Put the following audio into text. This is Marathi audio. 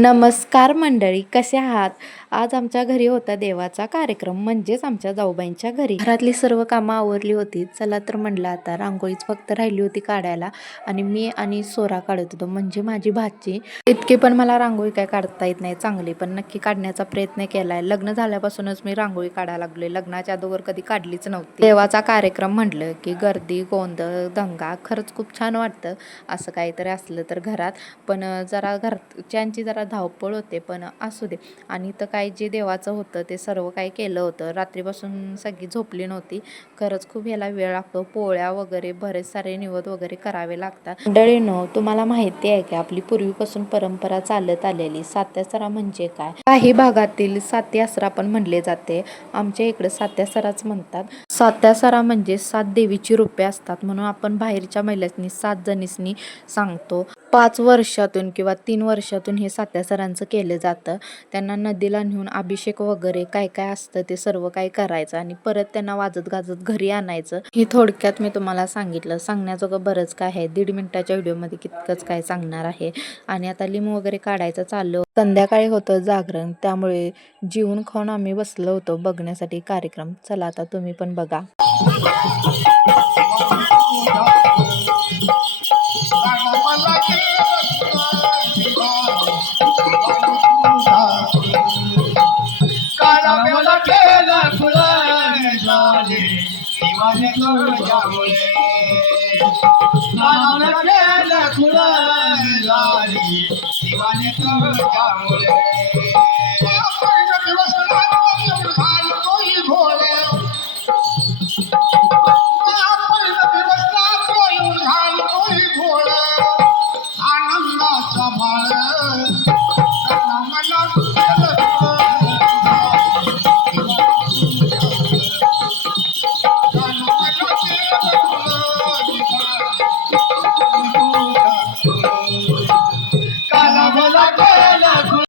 नमस्कार मंडळी, कसे आहात? आज आमच्या घरी होता देवाचा कार्यक्रम, म्हणजेच आमच्या जाऊबाईंच्या घरी. घरातली सर्व कामं आवरली होती. चला तर म्हणलं आता रांगोळीच फक्त राहिली होती काढायला आणि मी आणि सोरा काढत होतो, म्हणजे माझी भाची. इतके पण मला रांगोळी काय काढता येत नाही चांगली, पण नक्की काढण्याचा प्रयत्न केलाय. लग्न झाल्यापासूनच मी रांगोळी काढायला लागले. लग्नाच्या अगोदर कधी काढलीच नव्हती. देवाचा कार्यक्रम म्हटलं की गर्दी, गोंधळ, दंगा, खरंच खूप छान वाटतं असं काहीतरी असलं तर घरात. पण जरा घरच्यांची जरा धावपळ होते, पण असू दे. आणि तर काय जे देवाचं होतं ते सर्व काही केलं होतं. रात्रीपासून सगळी झोपली नव्हती. खरंच खूप ह्याला वेळ लागतो. पोळ्या वगैरे बरेच सारे निवद वगैरे करावे लागतात. मंडळींनो, तुम्हाला माहिती आहे की आपली पूर्वीपासून परंपरा चालत आलेली सात्यासरा म्हणजे काय? काही भागातील सातीआसरा पण म्हणले जाते. आमच्या इकडे सात्यासराच म्हणतात. सात्यासरा म्हणजे 7 देवीची रूपे असतात, म्हणून आपण बाहेरच्या महिलांनी 7 जणींनी सांगतो. 5 वर्षातून किंवा 3 वर्षातून हे सात्यासरांचं केलं जातं. त्यांना नदीला नेऊन अभिषेक वगैरे काय काय असतं ते सर्व काही करायचं आणि परत त्यांना वाजत गाजत घरी आणायचं. हे थोडक्यात मी तुम्हाला सांगितलं. सांगण्याजोगं बरंच काय आहे. 1.5 मिनिटाच्या व्हिडिओमध्ये कितकंच काय सांगणार आहे. आणि आता लिंब वगैरे काढायचं चाललं. संध्याकाळी होतं जागरण, त्यामुळे जेवून खाऊन आम्ही बसलो होतो बघण्यासाठी कार्यक्रम. चला आता तुम्ही पण बघा.